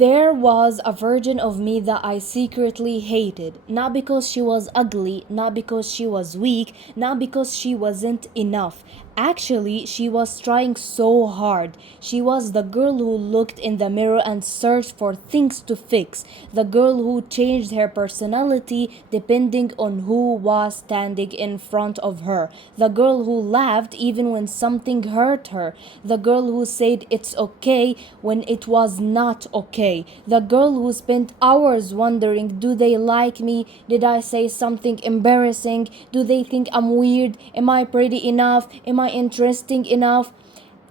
There was a version of me that I secretly hated, not because she was ugly, not because she was weak, not because she wasn't enough. Actually, she was trying so hard. She was the girl who looked in the mirror and searched for things to fix, the girl who changed her personality depending on who was standing in front of her, the girl who laughed even when something hurt her, the girl who said it's okay when it was not okay, the girl who spent hours wondering, do they like me? Did I say something embarrassing? Do they think I'm weird? Am I pretty enough? Am I interesting enough?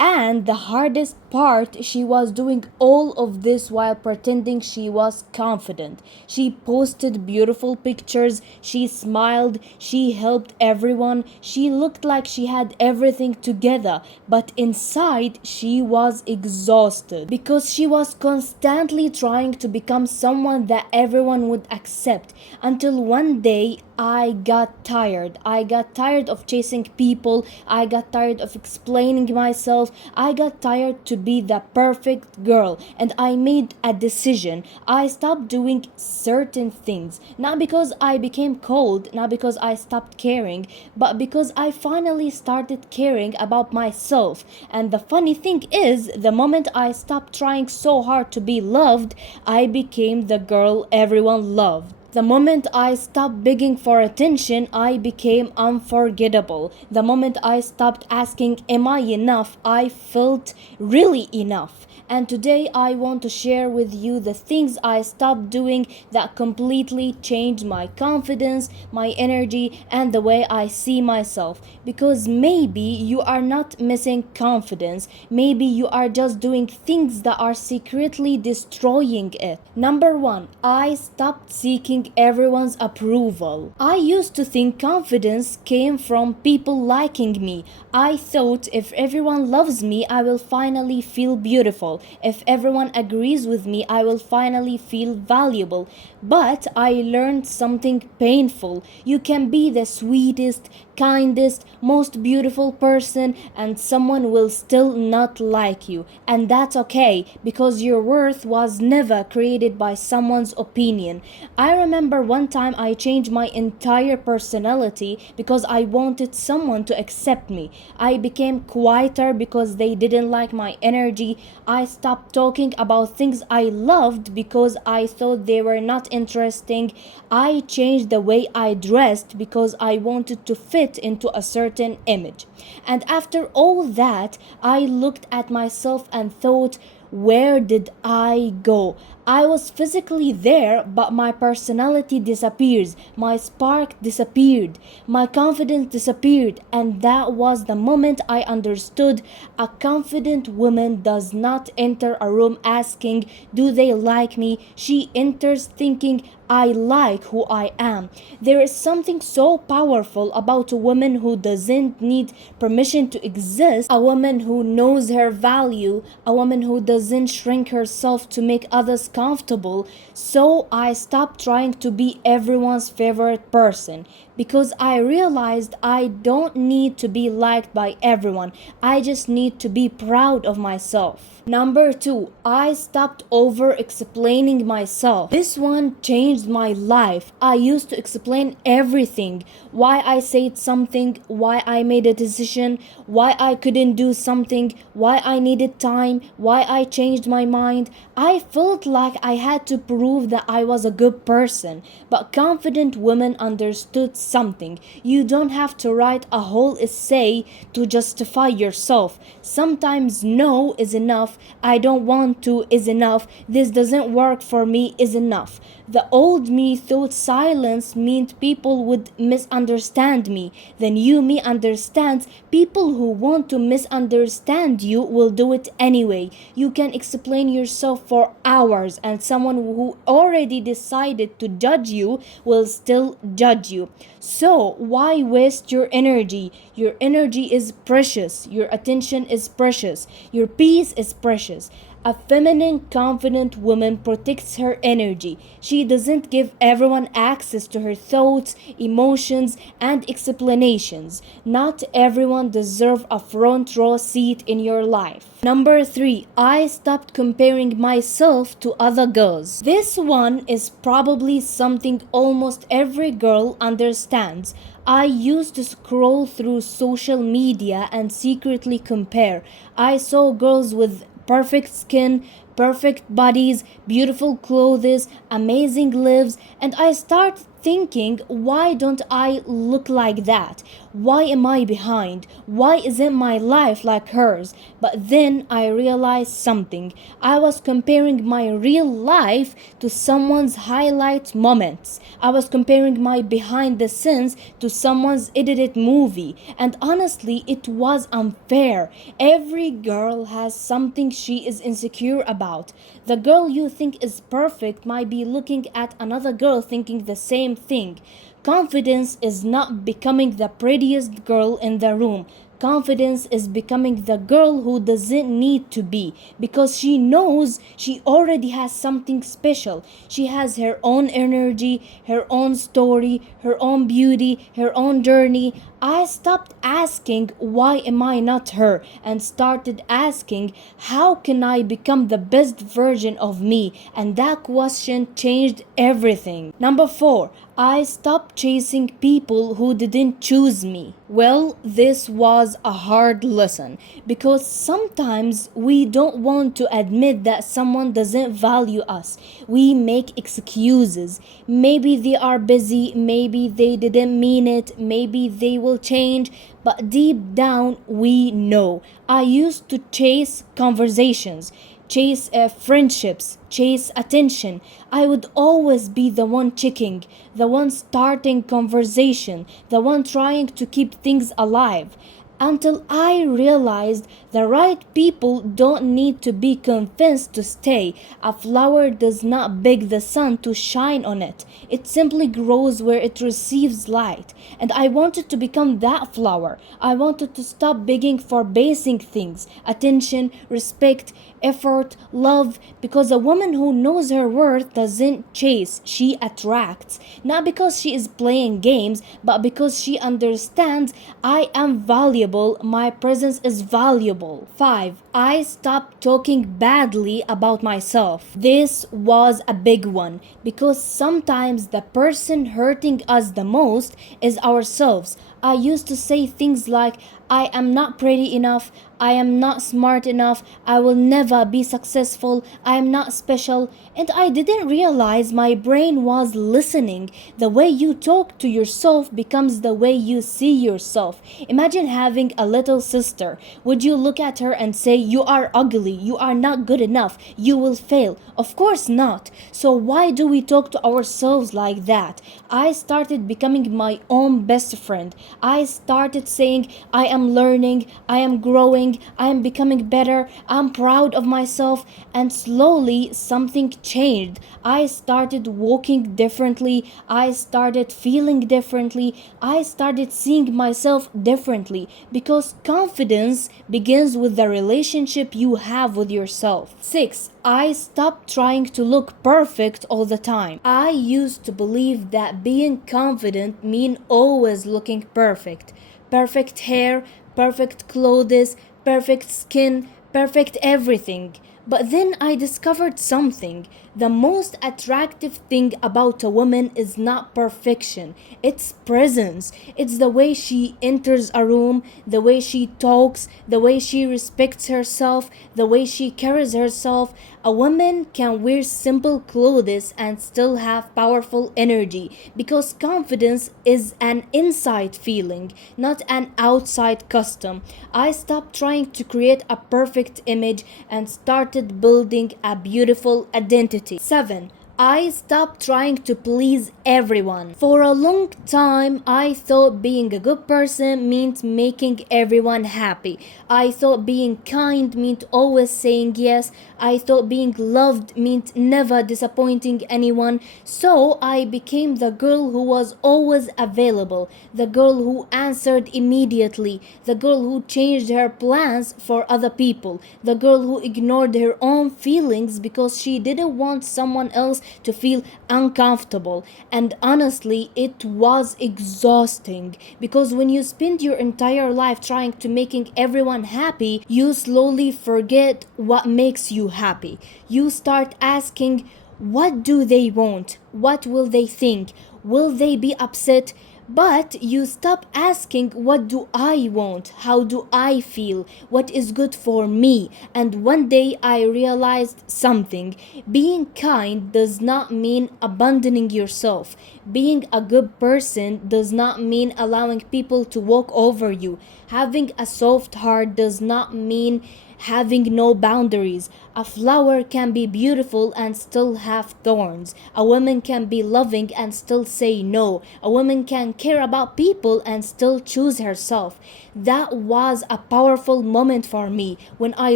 And the hardest part, she was doing all of this while pretending she was confident. She posted beautiful pictures, she smiled, she helped everyone, she looked like she had everything together. But inside, she was exhausted because she was constantly trying to become someone that everyone would accept. Until one day, I got tired. I got tired of chasing people. I got tired of explaining myself. I got tired to be the perfect girl. And I made a decision. I stopped doing certain things. Not because I became cold, not because I stopped caring, but because I finally started caring about myself. And the funny thing is, the moment I stopped trying so hard to be loved, I became the girl everyone loved. The moment I stopped begging for attention, I became unforgettable. The moment I stopped asking, am I enough? I felt really enough. And today I want to share with you the things I stopped doing that completely changed my confidence, my energy, and the way I see myself. Because maybe you are not missing confidence, maybe you are just doing things that are secretly destroying it. Number one, I stopped seeking everyone's approval. I used to think confidence came from people liking me. I thought if everyone loves me, I will finally feel beautiful. If everyone agrees with me, I will finally feel valuable. But I learned something painful. You can be the sweetest, kindest, most beautiful person, and someone will still not like you. And that's okay, because your worth was never created by someone's opinion. I remember one time I changed my entire personality because I wanted someone to accept me. I became quieter because they didn't like my energy. I stopped talking about things I loved because I thought they were not interesting. I changed the way I dressed because I wanted to fit into a certain image. And after all that, I looked at myself and thought, where did I go? I was physically there, but my personality disappears. My spark disappeared. My confidence disappeared. And that was the moment I understood a confident woman does not enter a room asking, do they like me? She enters thinking, I like who I am. There is something so powerful about a woman who doesn't need permission to exist, a woman who knows her value, a woman who doesn't shrink herself to make others comfortable. So I stopped trying to be everyone's favorite person because I realized I don't need to be liked by everyone. I just need to be proud of myself. Number two, I stopped over explaining myself. This one changed my life. I used to explain everything, why I said something, why I made a decision, why I couldn't do something, why I needed time, why I changed my mind. I felt like I had to prove that I was a good person. But confident women understood something. You don't have to write a whole essay to justify yourself. Sometimes no is enough. I don't want to is enough. This doesn't work for me is enough. The old me thought silence meant people would misunderstand me. The new me understands people who want to misunderstand you will do it anyway. You can explain yourself for hours and someone who already decided to judge you will still judge you. So why waste your energy? Your energy is precious. Your attention is precious. Your peace is precious. A feminine, confident woman protects her energy. She doesn't give everyone access to her thoughts, emotions, and explanations. Not everyone deserves a front row seat in your life. Number 3, I stopped comparing myself to other girls. This one is probably something almost every girl understands. I used to scroll through social media and secretly compare. I saw girls with perfect skin, perfect bodies, beautiful clothes, amazing lives, and I start thinking, why don't I look like that? Why am I behind? Why isn't my life like hers? But then I realized something. I was comparing my real life to someone's highlight moments. I was comparing my behind the scenes to someone's edited movie. And honestly, it was unfair. Every girl has something she is insecure about. The girl you think is perfect might be looking at another girl thinking the same thing. Confidence is not becoming the prettiest girl in the room. Confidence is becoming the girl who doesn't need to be, because she knows she already has something special. She has her own energy, her own story, her own beauty, her own journey. I stopped asking, why am I not her? And started asking, how can I become the best version of me? And that question changed everything. Number 4, I stopped chasing people who didn't choose me. Well, this was a hard lesson, because sometimes we don't want to admit that someone doesn't value us. We make excuses. Maybe they are busy, maybe they didn't mean it, maybe they will change, but deep down we know. I used to chase conversations, chase friendships, chase attention. I would always be the one checking, the one starting conversation, the one trying to keep things alive. Until I realized the right people don't need to be convinced to stay. A flower does not beg the sun to shine on it. It simply grows where it receives light. And I wanted to become that flower. I wanted to stop begging for basic things: attention, respect, effort, love, because a woman who knows her worth doesn't chase, she attracts. Not because she is playing games, but because she understands, I am valuable, my presence is valuable. 5, I stopped talking badly about myself. This was a big one, because sometimes the person hurting us the most is ourselves. I used to say things like, I am not pretty enough, I am not smart enough, I will never be successful, I am not special, and I didn't realize my brain was listening. The way you talk to yourself becomes the way you see yourself. Imagine having a little sister. Would you look at her and say, you are ugly, you are not good enough, you will fail? Of course not. So why do we talk to ourselves like that? I started becoming my own best friend. I started saying, I am learning, I am growing, I am becoming better, I'm proud of myself, and slowly something changed. I started walking differently, I started feeling differently, I started seeing myself differently, because confidence begins with the relationship you have with yourself. 6, I stopped trying to look perfect all the time. I used to believe that being confident mean always looking perfect. Perfect hair, perfect clothes, perfect skin, perfect everything. But then I discovered something. The most attractive thing about a woman is not perfection, it's presence. It's the way she enters a room, the way she talks, the way she respects herself, the way she carries herself. A woman can wear simple clothes and still have powerful energy, because confidence is an inside feeling, not an outside custom. I stopped trying to create a perfect image and started building a beautiful identity. 7, I stopped trying to please everyone. For a long time, I thought being a good person meant making everyone happy. I thought being kind meant always saying yes. I thought being loved meant never disappointing anyone. So I became the girl who was always available, the girl who answered immediately, the girl who changed her plans for other people, the girl who ignored her own feelings because she didn't want someone else to feel uncomfortable. And honestly, it was exhausting because when you spend your entire life trying to making everyone happy, you slowly forget what makes you happy. You start asking, what do they want? What will they think? Will they be upset? But you stop asking, what do I want? How do I feel? What is good for me? And one day I realized something. Being kind does not mean abandoning yourself. Being a good person does not mean allowing people to walk over you. Having a soft heart does not mean having no boundaries. A flower can be beautiful and still have thorns. A woman can be loving and still say no. A woman can care about people and still choose herself. That was a powerful moment for me when I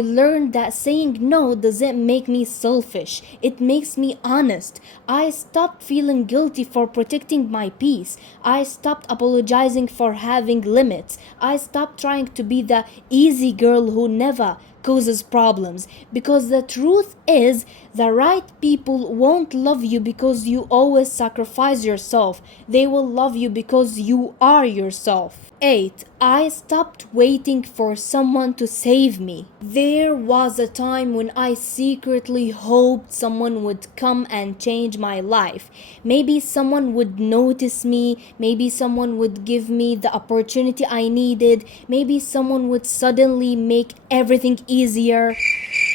learned that saying no doesn't make me selfish. It makes me honest. I stopped feeling guilty for protecting my peace. I stopped apologizing for having limits. I stopped trying to be the easy girl who never causes problems, because the truth is the right people won't love you because you always sacrifice yourself. They will love you because you are yourself. 8. I stopped waiting for someone to save me. There was a time when I secretly hoped someone would come and change my life. Maybe someone would notice me, maybe someone would give me the opportunity I needed, maybe someone would suddenly make everything easier.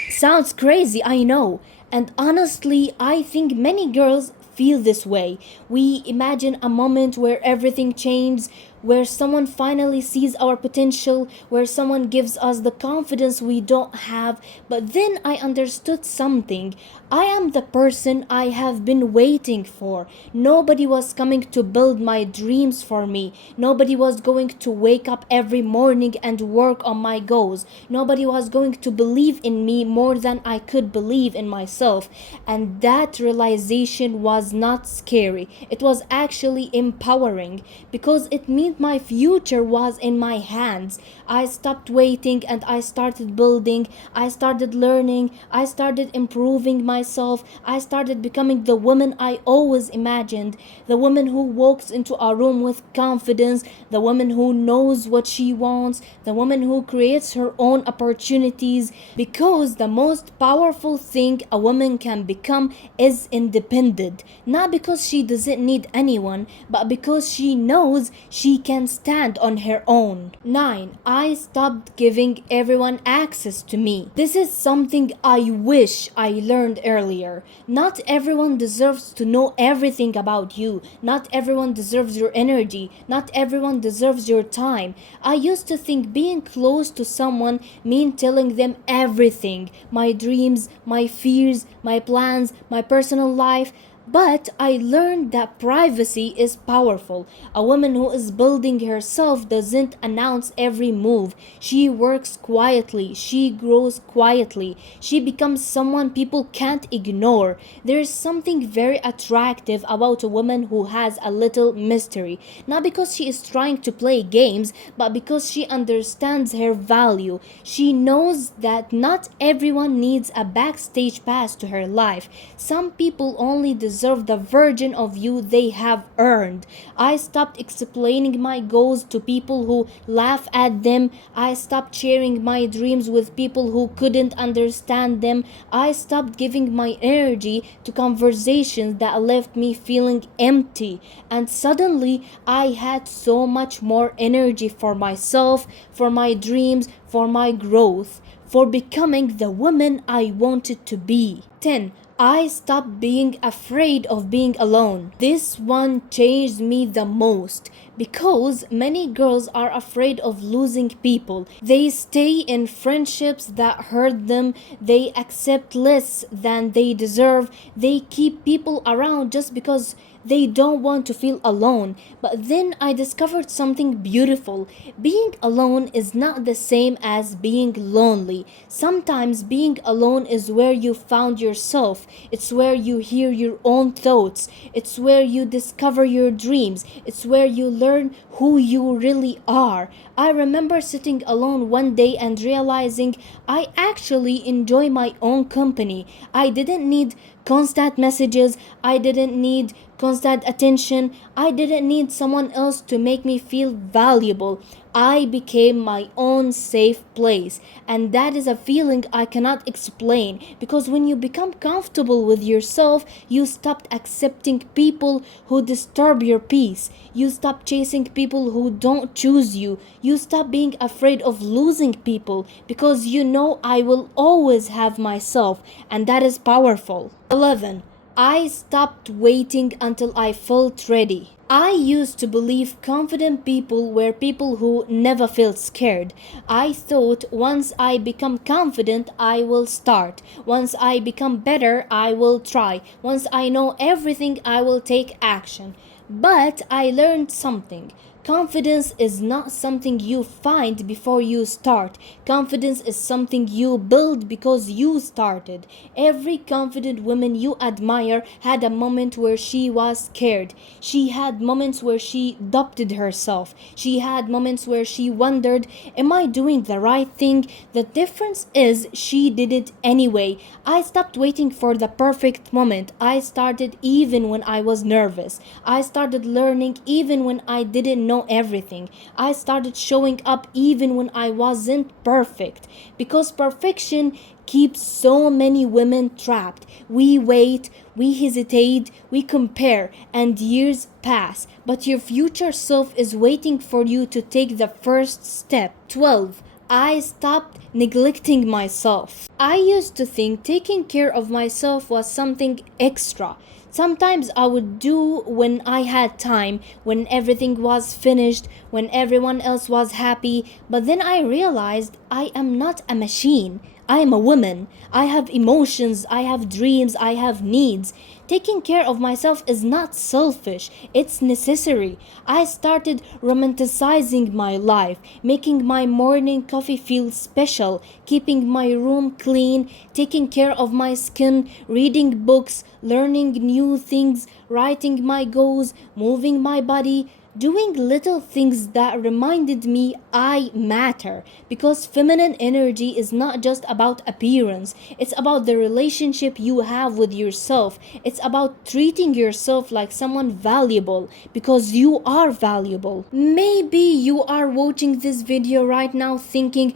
Sounds crazy, I know. And honestly, I think many girls feel this way. We imagine a moment where everything changes, where someone finally sees our potential, where someone gives us the confidence we don't have. But then I understood something. I am the person I have been waiting for. Nobody was coming to build my dreams for me. Nobody was going to wake up every morning and work on my goals. Nobody was going to believe in me more than I could believe in myself. And that realization was not scary. It was actually empowering because it meant my future was in my hands. I stopped waiting and I started building. I started learning. I started improving myself. I started becoming the woman I always imagined. The woman who walks into a room with confidence. The woman who knows what she wants. The woman who creates her own opportunities. Because the most powerful thing a woman can become is independent. Not because she doesn't need anyone, but because she knows she can stand on her own. 9. I stopped giving everyone access to me. This is something I wish I learned earlier. Not everyone deserves to know everything about you. Not everyone deserves your energy. Not everyone deserves your time. I used to think being close to someone meant telling them everything. My dreams, my fears, my plans, my personal life. But I learned that privacy is powerful. A woman who is building herself doesn't announce every move. She works quietly. She grows quietly. She becomes someone people can't ignore. There's something very attractive about a woman who has a little mystery. Not because she is trying to play games, but because she understands her value. She knows that not everyone needs a backstage pass to her life. Some people only deserve the version of you they have earned. I stopped explaining my goals to people who laugh at them. I stopped sharing my dreams with people who couldn't understand them. I stopped giving my energy to conversations that left me feeling empty. And suddenly, I had so much more energy for myself, for my dreams, for my growth, for becoming the woman I wanted to be. 10. I stopped being afraid of being alone. This one changed me the most because many girls are afraid of losing people. They stay in friendships that hurt them, they accept less than they deserve, they keep people around just because they don't want to feel alone. But then I discovered something beautiful. Being alone is not the same as being lonely. Sometimes being alone is where you found yourself. It's where you hear your own thoughts. It's where you discover your dreams. It's where you learn who you really are. I remember sitting alone one day and realizing I actually enjoy my own company. I didn't need constant messages. I didn't need constant attention. I didn't need someone else to make me feel valuable. I became my own safe place, and that is a feeling I cannot explain, because when you become comfortable with yourself, you stop accepting people who disturb your peace. You stop chasing people who don't choose you. You stop being afraid of losing people because you know I will always have myself, and that is powerful. 11. I stopped waiting until I felt ready. I used to believe confident people were people who never felt scared. I thought once I become confident, I will start. Once I become better, I will try. Once I know everything, I will take action. But I learned something. Confidence is not something you find before you start. Confidence is something you build because you started. Every confident woman you admire had a moment where she was scared. She had moments where she doubted herself. She had moments where she wondered, am I doing the right thing? The difference is she did it anyway. I stopped waiting for the perfect moment. I started even when I was nervous. I started learning even when I didn't know everything. I started showing up even when I wasn't perfect, because perfection keeps so many women trapped. We wait, we hesitate, we compare, and years pass, but your future self is waiting for you to take the first step. 12. I stopped neglecting myself. I used to think taking care of myself was something extra. Sometimes I would do when I had time, when everything was finished, when everyone else was happy, but then I realized I am not a machine. I am a woman. I have emotions, I have dreams, I have needs. Taking care of myself is not selfish, it's necessary. I started romanticizing my life, making my morning coffee feel special, keeping my room clean, taking care of my skin, reading books, learning new things, writing my goals, moving my body, doing little things that reminded me I matter, because feminine energy is not just about appearance, it's about the relationship you have with yourself. It's about treating yourself like someone valuable, because you are valuable. Maybe you are watching this video right now thinking,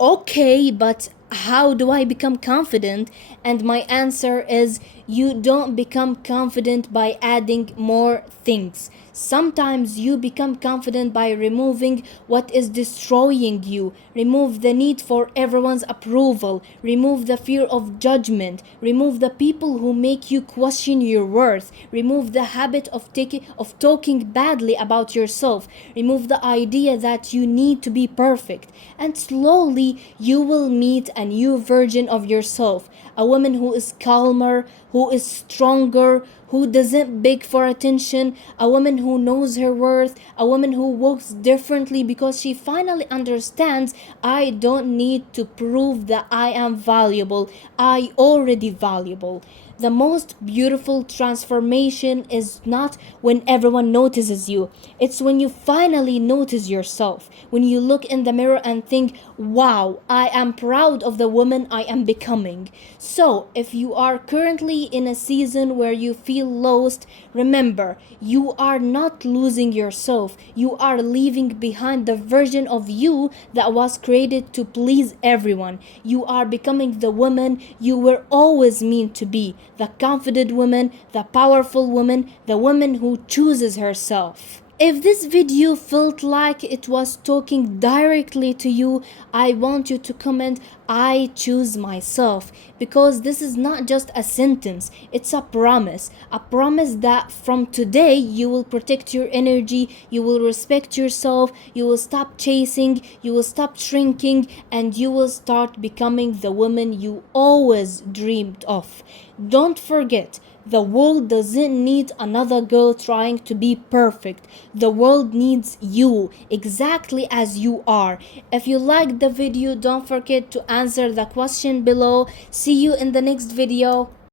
okay, but how do I become confident? And my answer is, you don't become confident by adding more things. Sometimes you become confident by removing what is destroying you. Remove the need for everyone's approval. Remove the fear of judgment. Remove the people who make you question your worth. Remove the habit of talking badly about yourself. Remove the idea that you need to be perfect. And slowly you will meet a new version of yourself. A woman who is calmer, who is stronger, who doesn't beg for attention, a woman who knows her worth, a woman who walks differently because she finally understands, I don't need to prove that I am valuable. I already valuable. The most beautiful transformation is not when everyone notices you. It's when you finally notice yourself. When you look in the mirror and think, wow, I am proud of the woman I am becoming. So, if you are currently in a season where you feel lost, remember, you are not losing yourself. You are leaving behind the version of you that was created to please everyone. You are becoming the woman you were always meant to be. The confident woman, the powerful woman, the woman who chooses herself. If this video felt like it was talking directly to you, I want you to comment, I choose myself, because this is not just a sentence, it's a promise. A promise that from today you will protect your energy, you will respect yourself, you will stop chasing, you will stop shrinking, and you will start becoming the woman you always dreamed of. Don't forget, the world doesn't need another girl trying to be perfect. The world needs you exactly as you are. If you liked the video, don't forget to answer the question below. See you in the next video.